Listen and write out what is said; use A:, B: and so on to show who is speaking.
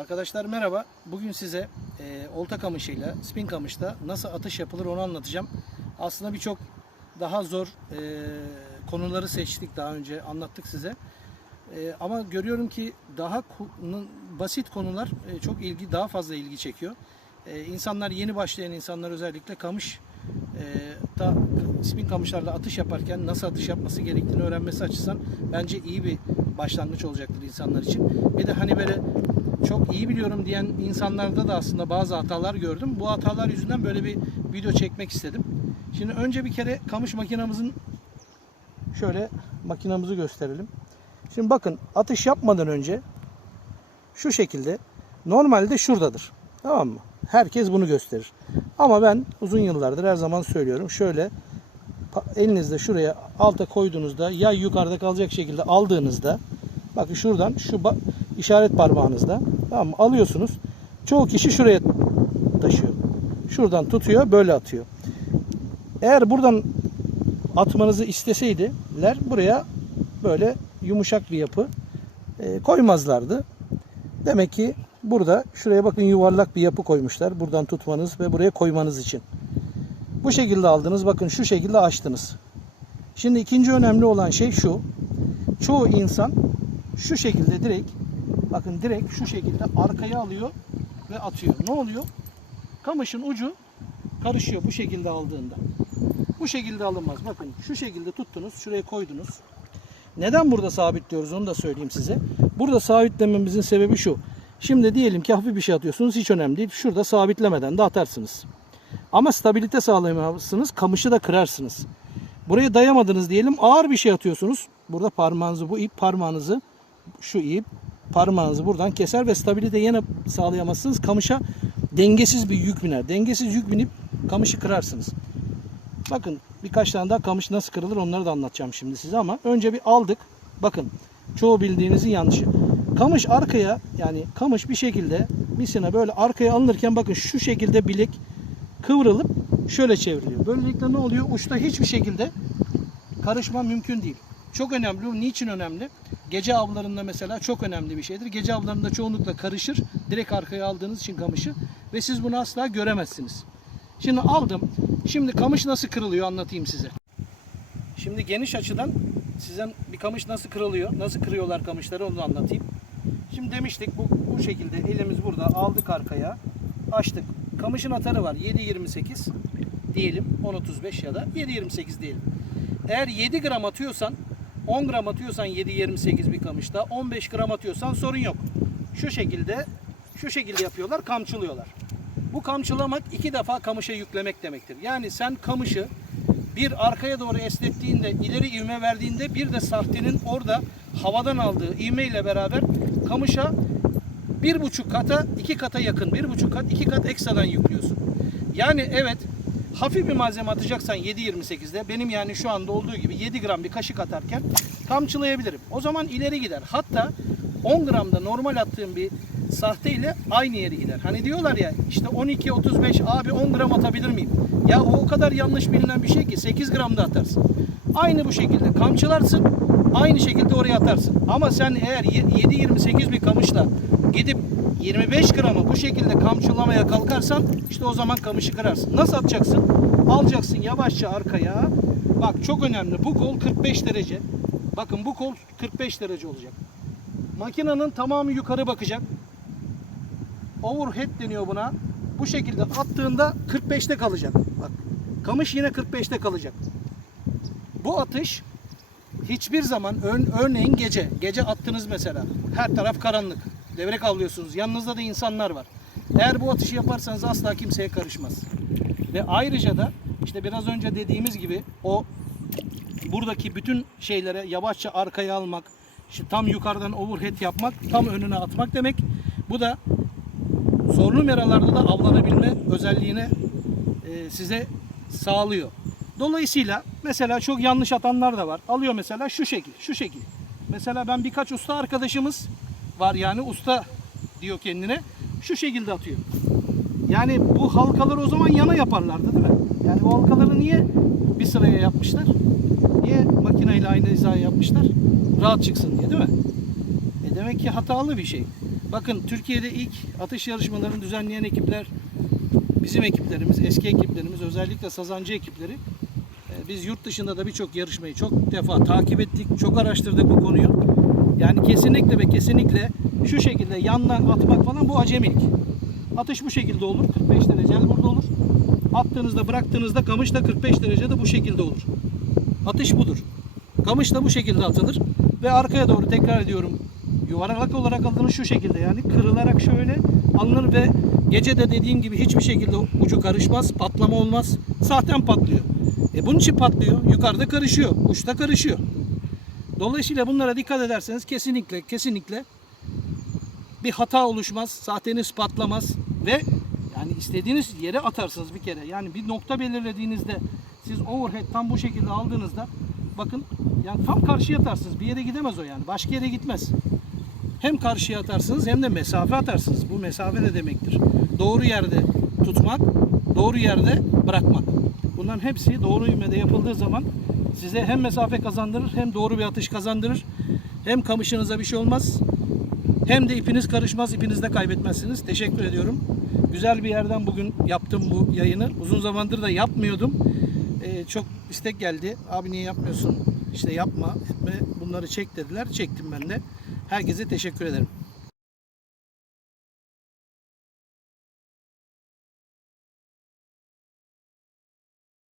A: Arkadaşlar merhaba. Bugün size e, olta kamışıyla spin kamışta nasıl atış yapılır onu anlatacağım. Aslında birçok daha zor e, konuları seçtik daha önce anlattık size. E, ama görüyorum ki daha basit konular e, çok ilgi daha fazla ilgi çekiyor. E, insanlar yeni başlayan insanlar özellikle kamış e, da spin kamışlarla atış yaparken nasıl atış yapması gerektiğini öğrenmesi açısından bence iyi bir başlangıç olacaktır insanlar için. Bir de hani böyle çok iyi biliyorum diyen insanlarda da aslında bazı hatalar gördüm. Bu hatalar yüzünden böyle bir video çekmek istedim. Şimdi önce bir kere kamış makinamızın şöyle makinamızı gösterelim. Şimdi bakın atış yapmadan önce şu şekilde normalde şuradadır. Tamam mı? Herkes bunu gösterir. Ama ben uzun yıllardır her zaman söylüyorum. Şöyle elinizde şuraya alta koyduğunuzda ya yukarıda kalacak şekilde aldığınızda bakın şuradan şu işaret parmağınızda tamam mı? alıyorsunuz. Çoğu kişi şuraya taşıyor. Şuradan tutuyor böyle atıyor. Eğer buradan atmanızı isteseydiler buraya böyle yumuşak bir yapı e, koymazlardı. Demek ki burada şuraya bakın yuvarlak bir yapı koymuşlar. Buradan tutmanız ve buraya koymanız için. Bu şekilde aldınız. Bakın şu şekilde açtınız. Şimdi ikinci önemli olan şey şu. Çoğu insan şu şekilde direkt bakın direkt şu şekilde arkaya alıyor ve atıyor. Ne oluyor? Kamışın ucu karışıyor bu şekilde aldığında. Bu şekilde alınmaz. Bakın şu şekilde tuttunuz, şuraya koydunuz. Neden burada sabitliyoruz onu da söyleyeyim size. Burada sabitlememizin sebebi şu. Şimdi diyelim ki hafif bir şey atıyorsunuz hiç önemli değil. Şurada sabitlemeden de atarsınız. Ama stabilite sağlayamazsınız. Kamışı da kırarsınız. Buraya dayamadınız diyelim. Ağır bir şey atıyorsunuz. Burada parmağınızı bu ip parmağınızı şu ip parmağınızı buradan keser ve stabilite yine sağlayamazsınız. Kamışa dengesiz bir yük biner. Dengesiz yük binip kamışı kırarsınız. Bakın birkaç tane daha kamış nasıl kırılır onları da anlatacağım şimdi size ama önce bir aldık. Bakın çoğu bildiğinizin yanlışı. Kamış arkaya yani kamış bir şekilde misine böyle arkaya alınırken bakın şu şekilde bilek kıvrılıp şöyle çevriliyor. Böylelikle ne oluyor? Uçta hiçbir şekilde karışma mümkün değil. Çok önemli. Bu niçin önemli? Gece avlarında mesela çok önemli bir şeydir. Gece avlarında çoğunlukla karışır. Direkt arkaya aldığınız için kamışı ve siz bunu asla göremezsiniz. Şimdi aldım. Şimdi kamış nasıl kırılıyor anlatayım size. Şimdi geniş açıdan size bir kamış nasıl kırılıyor, nasıl kırıyorlar kamışları onu anlatayım. Şimdi demiştik bu, bu şekilde elimiz burada aldık arkaya açtık. Kamışın atarı var 7.28 diyelim 10.35 ya da 7.28 diyelim. Eğer 7 gram atıyorsan 10 gram atıyorsan 7.28 bir kamışta 15 gram atıyorsan sorun yok. Şu şekilde şu şekilde yapıyorlar kamçılıyorlar. Bu kamçılamak iki defa kamışa yüklemek demektir. Yani sen kamışı bir arkaya doğru esnettiğinde, ileri ivme verdiğinde bir de sahtenin orada havadan aldığı ivme ile beraber kamışa bir buçuk kata, iki kata yakın, bir buçuk kat, iki kat ekstradan yüklüyorsun. Yani evet hafif bir malzeme atacaksan 7.28'de benim yani şu anda olduğu gibi 7 gram bir kaşık atarken kamçılayabilirim. O zaman ileri gider. Hatta 10 gramda normal attığım bir sahte ile aynı yere gider. Hani diyorlar ya işte 12-35 abi 10 gram atabilir miyim? Ya o kadar yanlış bilinen bir şey ki 8 gram da atarsın. Aynı bu şekilde kamçılarsın aynı şekilde oraya atarsın. Ama sen eğer 7-28 bir kamışla gidip 25 gramı bu şekilde kamçılamaya kalkarsan işte o zaman kamışı kırarsın. Nasıl atacaksın? Alacaksın yavaşça arkaya. Bak çok önemli. Bu kol 45 derece. Bakın bu kol 45 derece olacak. Makinenin tamamı yukarı bakacak. Overhead deniyor buna. Bu şekilde attığında 45'te kalacak. Bak. Kamış yine 45'te kalacak. Bu atış hiçbir zaman ör- örneğin gece. Gece attınız mesela. Her taraf karanlık. Devrek avlıyorsunuz. Yanınızda da insanlar var. Eğer bu atışı yaparsanız asla kimseye karışmaz. Ve ayrıca da işte biraz önce dediğimiz gibi o buradaki bütün şeylere yavaşça arkaya almak, işte tam yukarıdan overhead yapmak, tam önüne atmak demek. Bu da sorunlu meralarda da avlanabilme özelliğini e, size sağlıyor. Dolayısıyla mesela çok yanlış atanlar da var. Alıyor mesela şu şekil, şu şekil. Mesela ben birkaç usta arkadaşımız var yani usta diyor kendine. Şu şekilde atıyor. Yani bu halkaları o zaman yana yaparlardı değil mi? Yani bu halkaları niye bir sıraya yapmışlar? Niye makineyle aynı hizaya yapmışlar? Rahat çıksın diye değil mi? E demek ki hatalı bir şey. Bakın Türkiye'de ilk atış yarışmalarını düzenleyen ekipler bizim ekiplerimiz, eski ekiplerimiz, özellikle sazancı ekipleri. Ee, Biz yurt dışında da birçok yarışmayı çok defa takip ettik, çok araştırdık bu konuyu. Yani kesinlikle ve kesinlikle şu şekilde yandan atmak falan bu acemilik. Atış bu şekilde olur. 45 derece el burada olur. Attığınızda bıraktığınızda kamış da 45 derecede bu şekilde olur. Atış budur. Kamış da bu şekilde atılır. Ve arkaya doğru tekrar ediyorum. Yuvarlak olarak alınır şu şekilde yani kırılarak şöyle alınır ve gece de dediğim gibi hiçbir şekilde ucu karışmaz, patlama olmaz. Zaten patlıyor. E bunun için patlıyor. Yukarıda karışıyor, uçta karışıyor. Dolayısıyla bunlara dikkat ederseniz kesinlikle kesinlikle bir hata oluşmaz, sahteniz patlamaz ve yani istediğiniz yere atarsınız bir kere. Yani bir nokta belirlediğinizde siz overhead tam bu şekilde aldığınızda bakın yani tam karşıya atarsınız. Bir yere gidemez o yani. Başka yere gitmez. Hem karşıya atarsınız hem de mesafe atarsınız. Bu mesafe ne demektir? Doğru yerde tutmak, doğru yerde bırakmak. Bunların hepsi doğru ivmede yapıldığı zaman size hem mesafe kazandırır hem doğru bir atış kazandırır. Hem kamışınıza bir şey olmaz hem de ipiniz karışmaz, ipinizi de kaybetmezsiniz. Teşekkür ediyorum. Güzel bir yerden bugün yaptım bu yayını. Uzun zamandır da yapmıyordum. Ee, çok istek geldi. Abi niye yapmıyorsun? İşte yapma, etme, bunları çek dediler. Çektim ben de. Herkese teşekkür ederim.